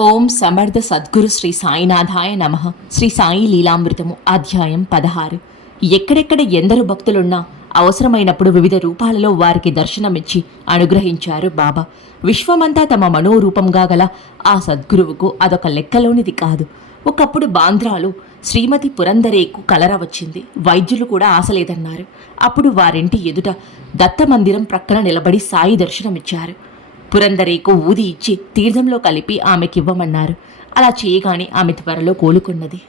ఓం సమర్థ సద్గురు శ్రీ సాయినాథాయ నమ. శ్రీ సాయి లీలామృతము అధ్యాయం పదహారు. ఎక్కడెక్కడ ఎందరు భక్తులున్నా అవసరమైనప్పుడు వివిధ రూపాలలో వారికి దర్శనమిచ్చి అనుగ్రహించారు బాబా. విశ్వమంతా తమ మనోరూపంగా గల ఆ సద్గురువుకు అదొక లెక్కలోనిది కాదు. ఒకప్పుడు బాంద్రాలు శ్రీమతి పురందరేకు కలర వచ్చింది. వైద్యులు కూడా ఆశలేదన్నారు. అప్పుడు వారింటి ఎదుట దత్త మందిరం ప్రక్కన నిలబడి సాయి దర్శనమిచ్చారు. పురందరేకు ఊది ఇచ్చి తీర్థంలో కలిపి ఆమెకివ్వమన్నారు అలా చేయగానే ఆమె త్వరలో కోలుకున్నది.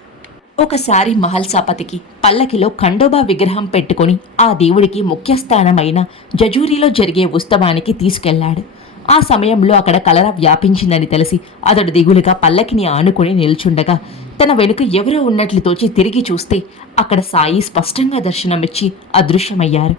ఒకసారి మహల్సాపతికి పల్లకిలో ఖండోబా విగ్రహం పెట్టుకుని ఆ దేవుడికి ముఖ్యస్థానమైన జజూరిలో జరిగే ఉత్సవానికి తీసుకెళ్ళాడు. ఆ సమయంలో అక్కడ కలర వ్యాపించిందని తెలిసి అతడు దిగులుగా పల్లకిని ఆనుకుని నిల్చుండగా తన వెనుక ఎవరో ఉన్నట్లు తోచి తిరిగి చూస్తే అక్కడ సాయి స్పష్టంగా దర్శనమిచ్చి అదృశ్యమయ్యారు.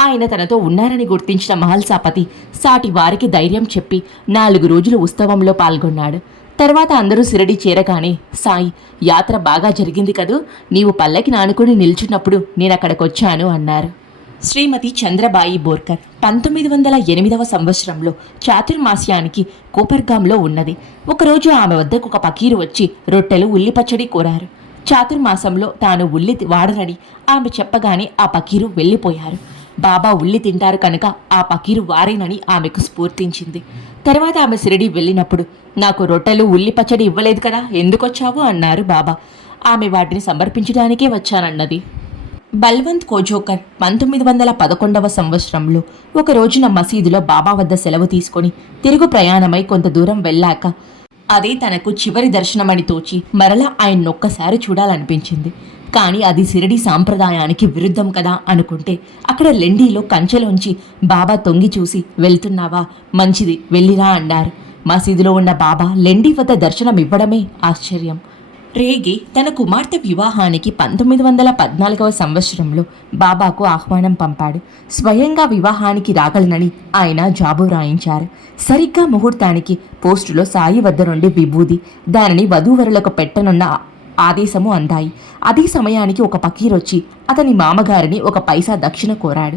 ఆయన తనతో ఉన్నారని గుర్తించిన మహల్సాపతి సాటి వారికి ధైర్యం చెప్పి నాలుగు రోజులు ఉత్సవంలో పాల్గొన్నాడు. తర్వాత అందరూ సిరడి చేరగానే సాయి యాత్ర బాగా జరిగింది కదూ? నీవు పల్లకి నానుకుని నిల్చున్నప్పుడు నేను అక్కడికొచ్చాను అన్నారు. శ్రీమతి చంద్రబాయి బోర్కర్ పంతొమ్మిది వందల ఎనిమిదవ సంవత్సరంలో చాతుర్మాస్యానికి కోపర్గాంలో ఉన్నది. ఒకరోజు ఆమె వద్దకు ఒక పకీరు వచ్చి రొట్టెలు ఉల్లిపచ్చడి కోరారు. చాతుర్మాసంలో తాను ఉల్లి వాడనని ఆమె చెప్పగానే ఆ పకీరు వెళ్ళిపోయారు. బాబా ఉల్లి తింటారు కనుక ఆ పకీరు వారేనని ఆమెకు స్ఫూర్తించింది. తర్వాత ఆమె సిరిడి వెళ్ళినప్పుడు నాకు రొట్టెలు ఉల్లి పచ్చడి ఇవ్వలేదు కదా ఎందుకొచ్చావు? అన్నారు బాబా. ఆమె వాటిని సమర్పించడానికే వచ్చానన్నది. బల్వంత్ కోజోకర్ పంతొమ్మిది వందల పదకొండవ సంవత్సరంలో ఒక రోజున మసీదులో బాబా వద్ద సెలవు తీసుకొని తిరుగు ప్రయాణమై కొంత దూరం వెళ్ళాక అదే తనకు చివరి దర్శనమని తోచి మరలా ఆయన్నొక్కసారి చూడాలనిపించింది. కానీ అది సిరడి సాంప్రదాయానికి విరుద్ధం కదా అనుకుంటే అక్కడ లెండీలో కంచెలోంచి బాబా తొంగి చూసి వెళ్తున్నావా? మంచిది వెళ్ళిరా అన్నారు మసీదులో ఉన్న బాబా లెండి వద్ద దర్శనం ఇవ్వడమే ఆశ్చర్యం. రేగి తన కుమార్తె వివాహానికి పంతొమ్మిది వందల పద్నాలుగవ సంవత్సరంలో బాబాకు ఆహ్వానం పంపాడు. స్వయంగా వివాహానికి రాగలనని ఆయన జాబు రాయించారు. సరిగ్గా ముహూర్తానికి పోస్టులో సాయి వద్ద నుండి విభూది దానిని వధూవరులకు పెట్టనున్న ఆదేశము అందాయి. అదే సమయానికి ఒక పకీరొచ్చి అతని మామగారిని ఒక పైసా దక్షిణ కోరాడు.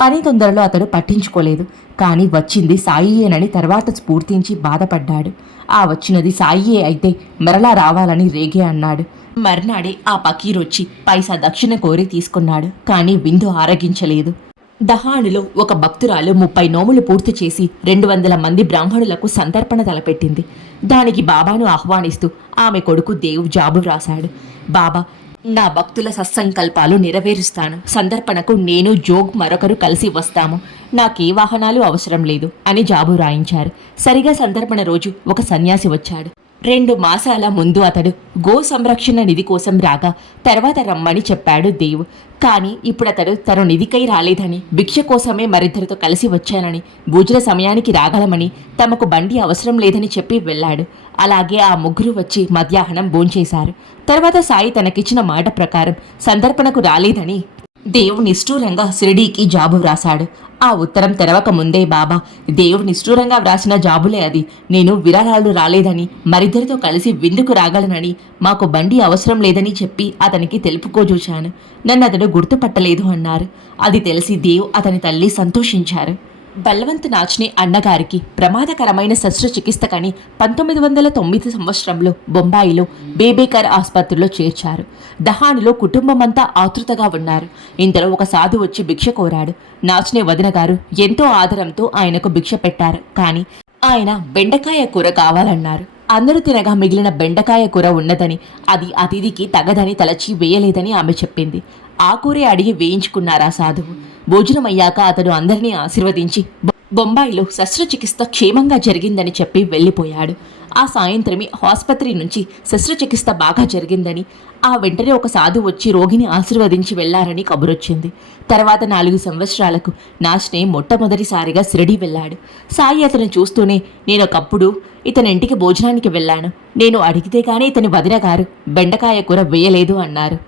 పని తొందరలో అతడు పట్టించుకోలేదు. కానీ వచ్చింది సాయియేనని తర్వాత స్ఫూర్తించి బాధపడ్డాడు. ఆ వచ్చినది సాయియే అయితే మరలా రావాలని రేగే అన్నాడు. మర్నాడే ఆ పకీరొచ్చి పైసా దక్షిణ కోరి తీసుకున్నాడు. కానీ విందు ఆరగించలేదు. దహానులో ఒక భక్తురాలు ముప్పై నోములు పూర్తి చేసి రెండు వందల మంది బ్రాహ్మణులకు సంతర్పణ తలపెట్టింది. దానికి బాబాను ఆహ్వానిస్తూ ఆమె కొడుకు దేవ్ జాబు రాశాడు బాబా నా భక్తుల సత్సంకల్పాలు నెరవేరుస్తాను. సందర్పణకు నేను జోగ్ మరొకరు కలిసి వస్తాము. నాకే వాహనాలు అవసరం లేదు అని జాబు రాయించారు. సరిగా సందర్పణ రోజు ఒక సన్యాసి వచ్చాడు. రెండు మాసాల ముందు అతడు గో సంరక్షణ నిధి కోసం రాగా తర్వాత రమ్మని చెప్పాడు దేవ్. కానీ ఇప్పుడు అతడు తన నిధికై రాలేదని భిక్ష కోసమే మరిద్దరితో కలిసి వచ్చానని భోజన సమయానికి రాగలమని తమకు బండి అవసరం లేదని చెప్పి వెళ్ళాడు. అలాగే ఆ ముగ్గురు వచ్చి మధ్యాహ్నం భోంచేశారు. తర్వాత సాయి తనకిచ్చిన మాట ప్రకారం సందర్పణకు రాలేదని దేవుడు నిష్ఠూరంగా షిరిడీకి జాబు వ్రాశాడు. ఆ ఉత్తరం తెరవక ముందే బాబా దేవుడు నిష్ఠూరంగా వ్రాసిన జాబులే అది. నేను విరాళాలు రాలేదని మరిద్దరితో కలిసి విందుకు రాగలనని మాకు బండి అవసరం లేదని చెప్పి అతనికి తెలుపుకోజూశాను నన్ను అతడు గుర్తుపట్టలేదు అన్నారు. అది తెలిసి దేవ్ అతని తల్లి సంతోషించారు. బల్వంత్ నాచ్ని అన్నగారికి ప్రమాదకరమైన శస్త్రచికిత్సకని పంతొమ్మిది వందల తొమ్మిది సంవత్సరంలో బొంబాయిలో బేబేకర్ ఆసుపత్రిలో చేర్చారు. దహానులో కుటుంబమంతా ఆతృతగా ఉన్నారు. ఇంతలో ఒక సాధు వచ్చి భిక్ష కోరాడు. నాచ్నే వదిన గారు ఎంతో ఆదరంతో ఆయనకు భిక్ష పెట్టారు. కానీ ఆయన బెండకాయ కూర కావాలన్నారు. అందరూ తినగా మిగిలిన బెండకాయ కూర ఉన్నదని అది అతిథికి తగదని తలచి వేయలేదని ఆమె చెప్పింది. ఆ కూరే అడిగి వేయించుకున్నారా సాధువు? భోజనం అయ్యాక అతడు అందరినీ ఆశీర్వదించి బొంబాయిలో శస్త్రచికిత్స క్షేమంగా జరిగిందని చెప్పి వెళ్ళిపోయాడు. ఆ సాయంత్రమే ఆసుపత్రి నుంచి శస్త్రచికిత్స బాగా జరిగిందని ఆ వెంటనే ఒక సాధు వచ్చి రోగిని ఆశీర్వదించి వెళ్ళారని కబురొచ్చింది. తర్వాత నాలుగు సంవత్సరాలకు నాష్నే మొట్టమొదటిసారిగా షిరిడి వెళ్ళాడు. సాయి అతను చూస్తూనే నేనొకప్పుడు ఇతని ఇంటికి భోజనానికి వెళ్ళాను. నేను అడిగితే కానీ ఇతని వదిన గారు బెండకాయ కూర వేయలేదు అన్నారు.